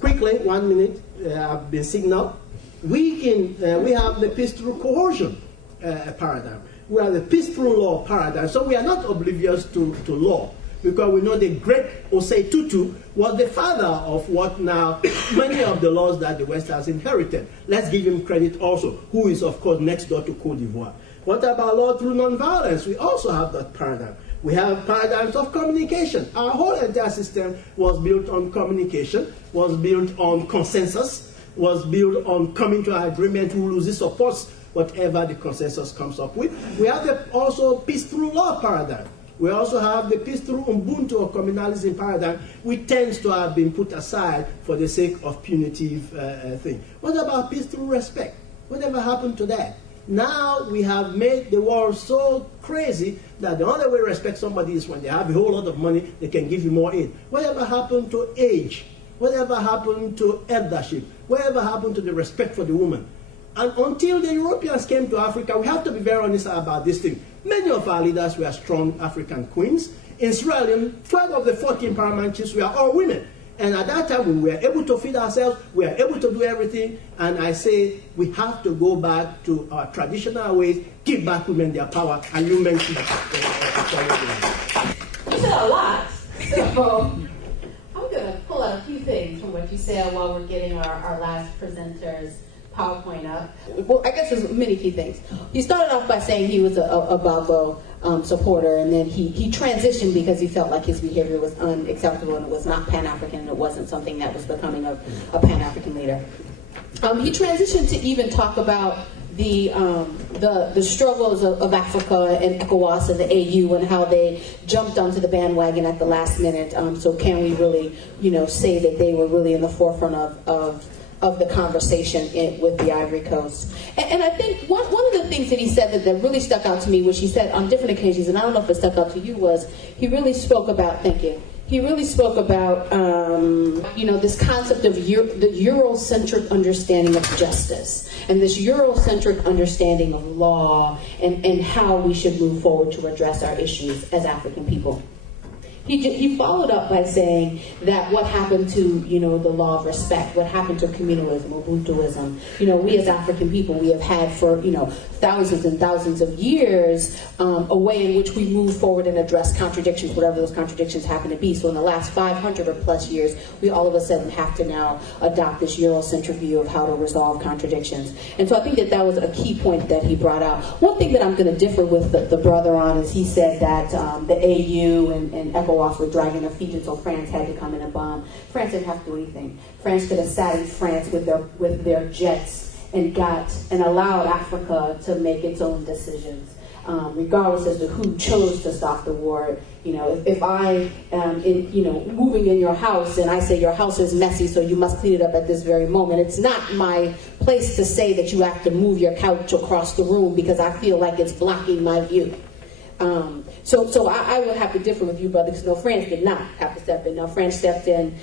Quickly, 1 minute, I've been signaled. We have the peace through coercion paradigm. We have the peace through law paradigm. So we are not oblivious to law, because we know the great Osei Tutu was the father of what now many of the laws that the West has inherited. Let's give him credit also, who is of course next door to Cote d'Ivoire. What about law through nonviolence? We also have that paradigm. We have paradigms of communication. Our whole entire system was built on communication, was built on consensus, was built on coming to an agreement who loses supports whatever the consensus comes up with. We have also peace through law paradigm. We also have the peace through Ubuntu or communalism paradigm, which tends to have been put aside for the sake of punitive thing. What about peace through respect? Whatever happened to that? Now we have made the world so crazy that the only way to respect somebody is when they have a whole lot of money, they can give you more aid. Whatever happened to age? Whatever happened to eldership? Whatever happened to the respect for the woman? And until the Europeans came to Africa, we have to be very honest about this thing. Many of our leaders were strong African queens. In Sierra Leone, 12 of the 14 paramount chiefs were all women. And at that time, we were able to feed ourselves, we were able to do everything. And I say, we have to go back to our traditional ways, give back women their power, and you mentioned You said a lot. So I'm going to pull out a few things from what you said while we're getting our last presenters PowerPoint up. Well, I guess there's many key things. He started off by saying he was a Gbagbo supporter, and then he transitioned because he felt like his behavior was unacceptable and it was not Pan-African and it wasn't something that was becoming a Pan-African leader. He transitioned to even talk about the struggles of Africa and ECOWAS and the AU and how they jumped onto the bandwagon at the last minute. So can we really, say that they were really in the forefront of the conversation with the Ivory Coast? And I think one of the things that he said that really stuck out to me, which he said on different occasions, and I don't know if it stuck out to you, was he really spoke about thinking. He really spoke about, this concept of the Eurocentric understanding of justice and this Eurocentric understanding of law and how we should move forward to address our issues as African people. He followed up by saying that what happened to, the law of respect, what happened to communalism, Ubuntuism, we as African people, we have had for, thousands and thousands of years a way in which we move forward and address contradictions, whatever those contradictions happen to be. So in the last 500 or plus years, we all of a sudden have to now adopt this Eurocentric view of how to resolve contradictions. And so I think that was a key point that he brought out. One thing that I'm going to differ with the brother on is he said that the AU and ECOWAS were dragging their feet until France had to come in and bomb. France didn't have to do anything. France could have sat in France with their jets and allowed Africa to make its own decisions, regardless as to who chose to stop the war. If I am moving in your house and I say your house is messy, so you must clean it up at this very moment, it's not my place to say that you have to move your couch across the room because I feel like it's blocking my view. So I would have to differ with you, brother, because France did not have to step in. Now, France stepped in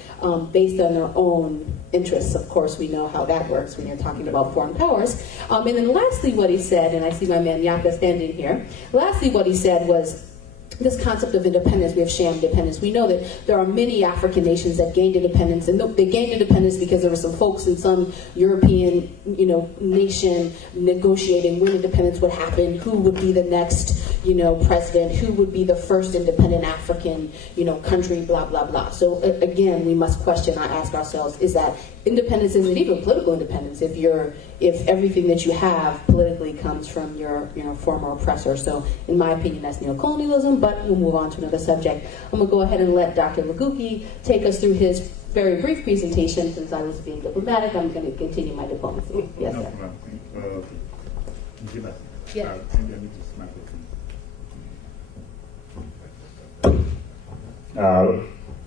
based on their own interests. Of course, we know how that works when you're talking about foreign powers. And then lastly, what he said, and I see my man Yaka standing here, lastly what he said was this concept of independence. We have sham independence. We know that there are many African nations that gained independence, and they gained independence because there were some folks in some European, nation negotiating when independence would happen, who would be the next, president, who would be the first independent African, country, blah, blah, blah. So again, we must question, ask ourselves, is that independence isn't even political independence if everything that you have politically comes from your former oppressor. So in my opinion, that's neocolonialism, but we'll move on to another subject. I'm going to go ahead and let Dr. Laguki take us through his very brief presentation. Since I was being diplomatic, I'm going to continue my diplomacy. Yes, sir. Yes.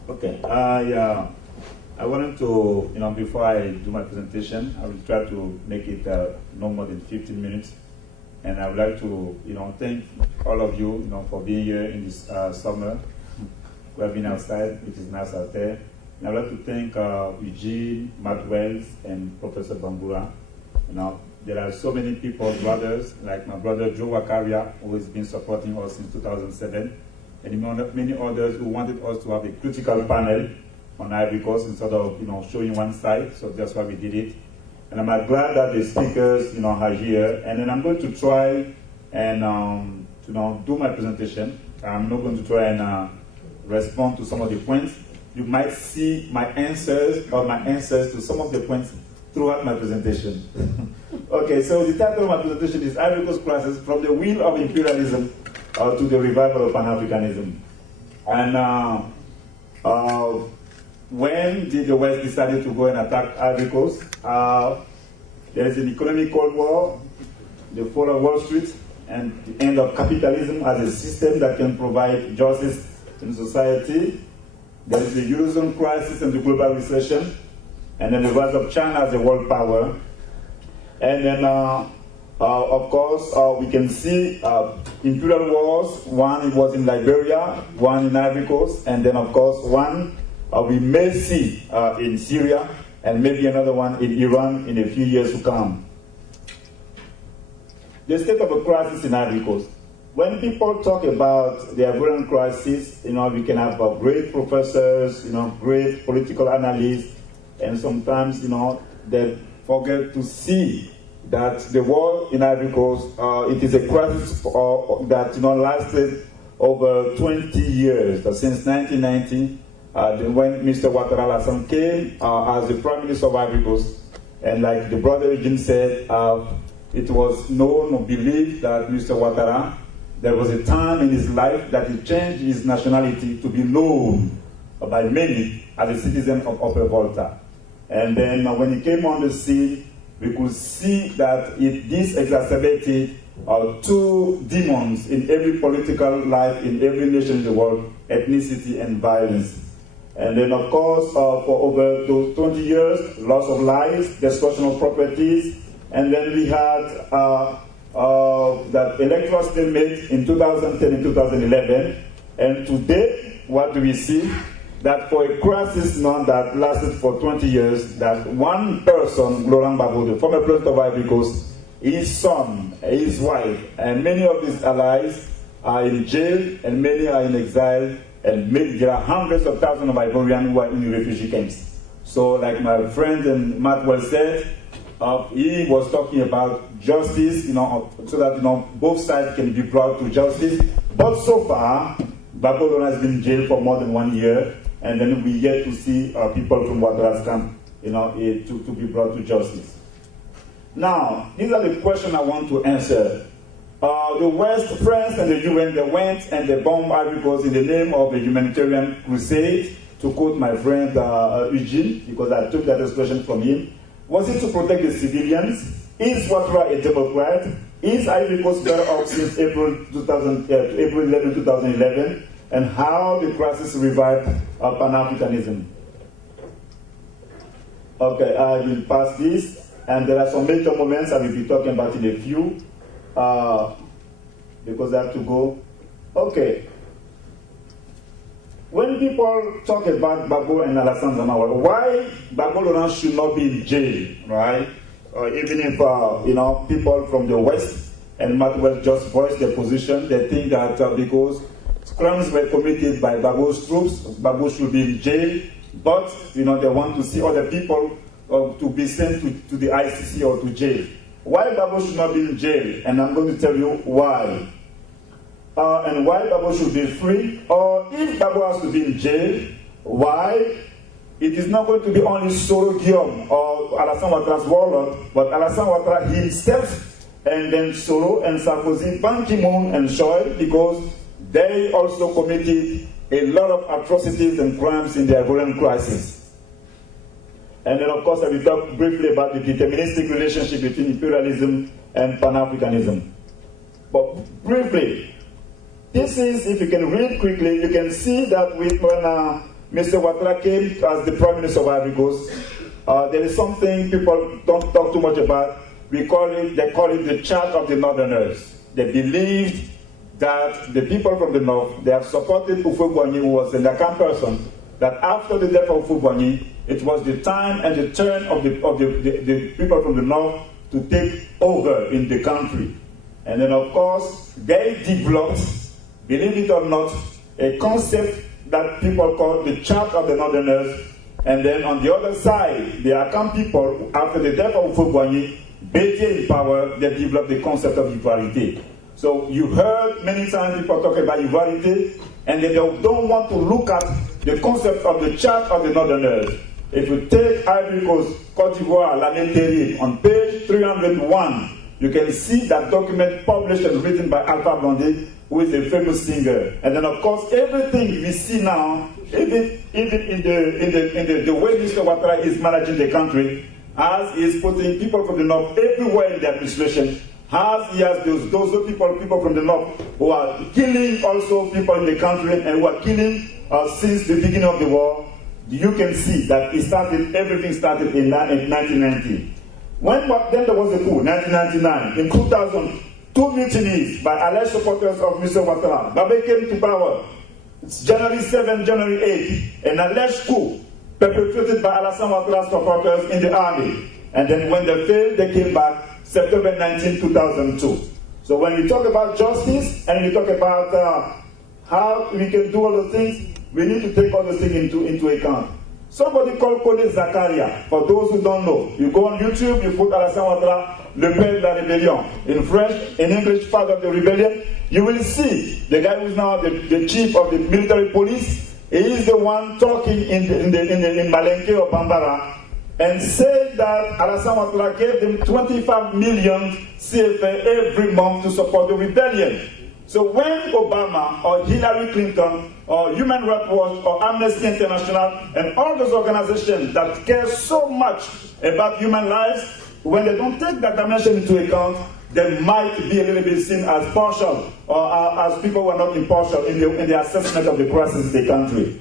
Okay. I wanted to, before I do my presentation, I will try to make it no more than 15 minutes. And I would like to, thank all of you, for being here in this summer. We have been outside, which is nice out there. And I would like to thank Eugene, Matt Wells, and Professor Bambura. There are so many people, brothers, like my brother Joe Wakaria, who has been supporting us since 2007. and many others who wanted us to have a critical panel on Ivory Coast instead of showing one side. So that's why we did it. And I'm glad that the speakers are here. And then I'm going to try and do my presentation. I'm not going to try and respond to some of the points. You might see my answers to some of the points throughout my presentation. Okay, so the title of my presentation is Ivory Coast Crisis: From the Will of Imperialism to the Revival of Panafricanism. And when did the West decided to go and attack Ivory Coast? There is an economic Cold War, the fall of Wall Street, and the end of capitalism as a system that can provide justice in society. There is the Eurozone crisis and the global recession, and then the rise of China as a world power. And then, of course, we can see imperial wars. One was in Liberia, one in Ivory Coast, and then, of course, one we may see in Syria, and maybe another one in Iran in a few years to come. The state of a crisis in Ivory Coast. When people talk about the Ivorian crisis, we can have great professors, great political analysts, and sometimes, they forget to see that the war in Ivory Coast, it is a crisis that lasted over 20 years, since 1990, when Mr. Ouattara Lassane came as the Prime Minister of Ivory Coast. And like the brother Eugene said, it was known or believed that Mr. Ouattara, there was a time in his life that he changed his nationality to be known by many as a citizen of Upper Volta. And then when he came on the scene, we could see that this exacerbated two demons in every political life, in every nation in the world: ethnicity and violence. And then, of course, for over those 20 years, loss of lives, destruction of properties, and then we had that electoral stalemate in 2010 and 2011. And today, what do we see? That for a crisis now that lasted for 20 years, that one person, Laurent Gbagbo, the former president of Ivory Coast, his son, his wife, and many of his allies are in jail, and many are in exile, and there are hundreds of thousands of Ivorians who are in refugee camps. So, like my friend and Matt well said, he was talking about justice, so that both sides can be brought to justice. But so far, Gbagbo has been in jail for more than 1 year, and then we yet to see people from Ouattara's camp, to be brought to justice. Now, these are the questions I want to answer. The West, France, and the UN, they went and they bombed Ivory Coast in the name of a humanitarian crusade, to quote my friend Eugene, because I took that expression from him. Was it to protect the civilians? Is Ouattara a Democrat? Is Ivory Coast better off since April 11, 2011? And how the crisis revived Pan-Africanism? Okay, I will pass this, and there are some major moments I will be talking about in a few, because I have to go. Okay. When people talk about Gbagbo and Alassane Dramane, why Gbagbo Laurent should not be in jail, right? Even if, people from the West and Matwell just voiced their position, they think that because crimes were committed by Gbagbo's troops, Gbagbo should be in jail, but, they want to see other people to be sent to the ICC or to jail. Why Gbagbo should not be in jail? And I'm going to tell you why. And why Gbagbo should be free, or if Gbagbo has to be in jail, why? It is not going to be only Soro Guillaume or Alassane Ouattara's warlord, but Alassane Ouattara himself, and then Soro and Sarkozy, Ban Ki-moon and Choi, because they also committed a lot of atrocities and crimes in the Ivorian crisis. And then, of course, I will talk briefly about the deterministic relationship between imperialism and Pan-Africanism. But briefly, this is, if you can read quickly, you can see that when Mr. Ouattara came as the Prime Minister of Ivory Coast, there is something people don't talk too much about. They call it the Chart of the Northerners. They believed that the people from the north, they have supported Houphouët-Boigny, who was an account person, that after the death of Houphouët-Boigny, it was the time and the turn of the people from the north to take over in the country. And then, of course, they developed, believe it or not, a concept that people call the Chart of the Northerners. And then on the other side, the Akan people, after the death of Houphouët-Boigny, Bédié in power, they developed the concept of ivoirité. So you heard many times people talk about ivoirité, and they don't want to look at the concept of the Chart of the Northerners. If you take Ivory Coast, Côte d'Ivoire, l'année terrible, on page 301, you can see that document published and written by Alpha Blondy, who is a famous singer. And then, of course, everything we see now, even in the way Mr. Ouattara is managing the country, as he is putting people from the north everywhere in the administration, as he has those people from the north who are killing also people in the country and who are killing since the beginning of the war, you can see that everything started in 1990. Then there was a coup, 1999. In 2000, 2 mutinies by alleged supporters of Mr. Ouattara. Babé came to power. It's January 7, January 8, an alleged coup perpetrated by Alassane Ouattara's supporters in the army. And then when they failed, they came back September 19, 2002. So when we talk about justice and we talk about how we can do all those things, we need to take all those things into account. Somebody called Kone Zakaria, for those who don't know. You go on YouTube, you put Alassane Ouattara, Le Père de la Rébellion. In French, in English, Father of the Rebellion. You will see the guy who is now the chief of the military police. He is the one talking in Malenke or Bambara and said that Alassane Ouattara gave them 25 million CFA every month to support the rebellion. So when Obama or Hillary Clinton or Human Rights Watch or Amnesty International and all those organizations that care so much about human lives, when they don't take that dimension into account, they might be a little bit seen as partial or as people who are not impartial in the assessment of the crisis in the country.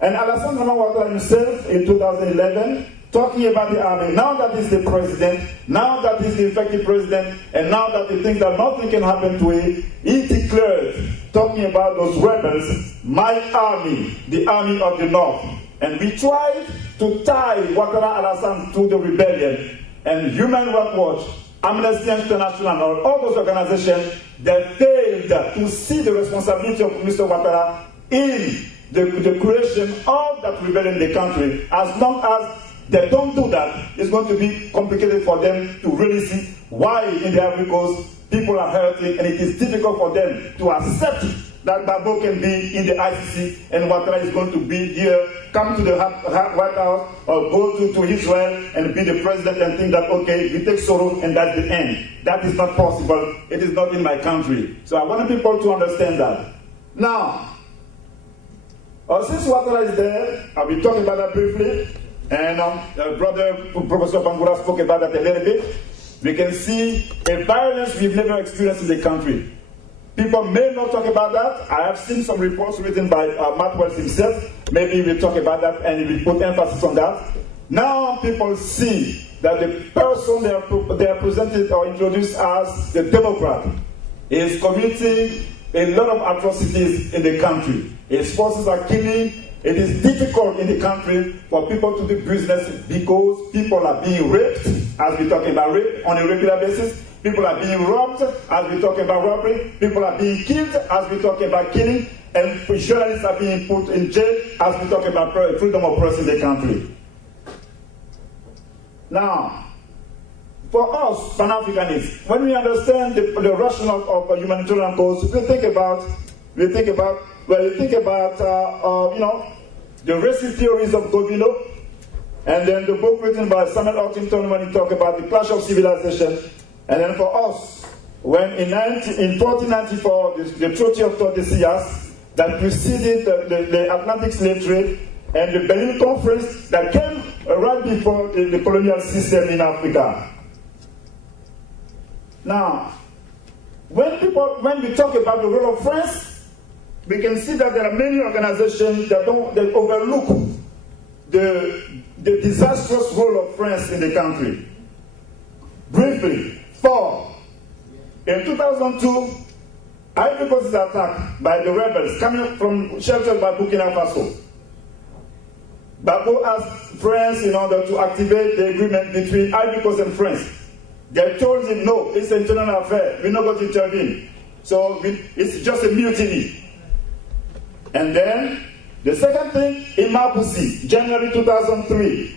And Alassane Ouattara himself in 2011, talking about the army, now that he's the president, now that he's the effective president, and now that he thinks that nothing can happen to him, he declared, talking about those rebels, my army, the army of the north. And we tried to tie Ouattara Alassane to the rebellion, and Human Rights Watch, Amnesty International, or all those organizations, they failed to see the responsibility of Mr. Ouattara in the creation of that rebellion in the country. As long as they don't do that, it's going to be complicated for them to really see why in the Ivory Coast people are hurting, and it is difficult for them to accept that Gbagbo can be in the ICC and Ouattara is going to be here, come to the White House or go to Israel and be the president and think that, okay, we take Soros and that's the end. That is not possible. It is not in my country. So I want people to understand that. Now, since Ouattara is there, I'll be talking about that briefly. And brother Professor Bangura spoke about that a little bit. We can see a violence we've never experienced in the country. People may not talk about that. I have seen some reports written by Matt Wells himself. Maybe we'll talk about that and we'll put emphasis on that. Now people see that the person they are presented or introduced as the Democrat is committing a lot of atrocities in the country. His forces are killing. It is difficult in the country for people to do business because people are being raped, as we talk about rape on a regular basis. People are being robbed, as we talk about robbery. People are being killed, as we talk about killing. And journalists are being put in jail, as we talk about freedom of press in the country. Now, for us, Pan-Africanists, when we understand the rationale of a humanitarian cause, we think about the racist theories of Govilo, and then the book written by Samuel Huntington when he talked about the clash of civilization. And then for us, when in 1494, the Treaty of Tordesillas that preceded the Atlantic slave trade, and the Berlin Conference that came right before the colonial system in Africa. Now, when we talk about the role of France, we can see that there are many organizations that overlook the disastrous role of France in the country. Briefly, in 2002, Ivory Coast is attacked by the rebels coming from sheltered by Burkina Faso. Gbagbo asked France in order to activate the agreement between Ivory Coast and France. They told him, no, it's an internal affair. We're not going to intervene. So it's just a mutiny. And then, the second thing, in Mapusi, January 2003,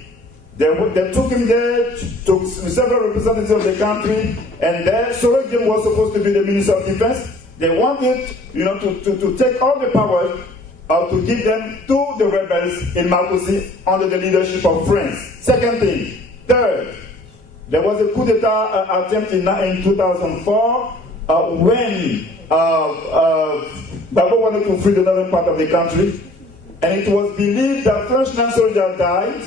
they took him there, took several representatives of the country, and there, Sorokin was supposed to be the Minister of Defense. They wanted, to take all the power to give them to the rebels in Mapusi under the leadership of France. Second thing. Third, there was a coup d'etat attempt in 2004 when Babo wanted to free the northern part of the country, and it was believed that French soldiers died.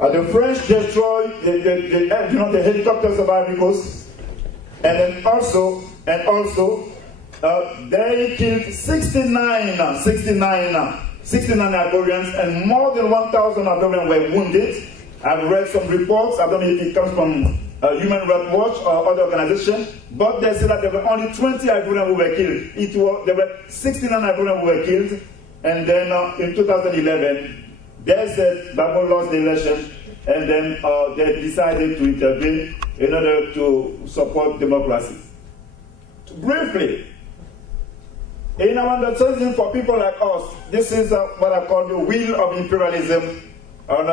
The French destroyed the helicopters of Ivory Coast, and then also they killed 69 Ivorians, and more than 1,000 Ivorians were wounded. I've read some reports. I don't know if it comes from Human Rights Watch or other organizations, but they said that there were only 20 Ivorians who were killed. There were 69 Ivorians who were killed, and then in 2011, they said Babo lost the election, and then they decided to intervene in order to support democracy. Briefly, in our understanding for people like us, this is what I call the wheel of imperialism, or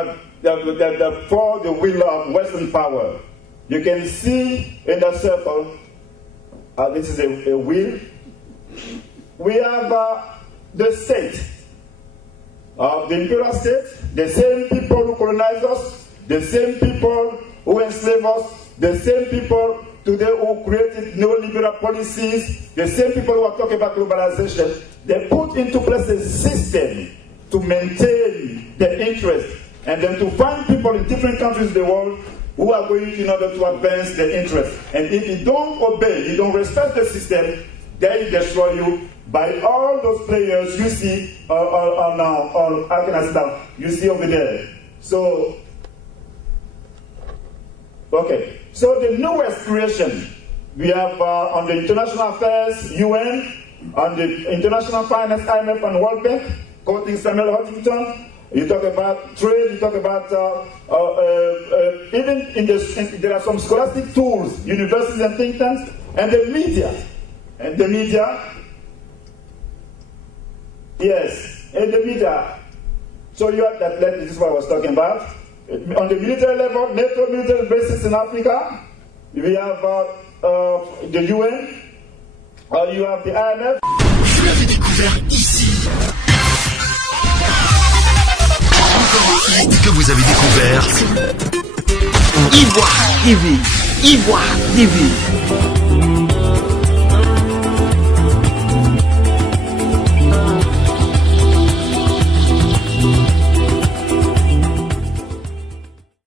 for the wheel of Western power. You can see in the circle, this is a wheel. We have the state, the imperial state, the same people who colonize us, the same people who enslave us, the same people today who created neoliberal policies, the same people who are talking about globalization. They put into place a system to maintain their interest, and then to find people in different countries in the world who are going in order to advance their interest. And if you don't obey, you don't respect the system, they destroy you by all those players you see on Afghanistan, you see over there. So, okay. So the newest creation, we have on the international affairs, UN, on the international finance, IMF and World Bank, quoting Samuel Huntington. You talk about trade, you talk about, even there are some scholastic tools, universities and think tanks, and the media. And the media, yes, and the media. So you have that, this is what I was talking about. On the military level, NATO military bases in Africa, we have the UN, you have the IMF. Vous l'avez découvert ici. Que vous avez découvert Ivoire TV.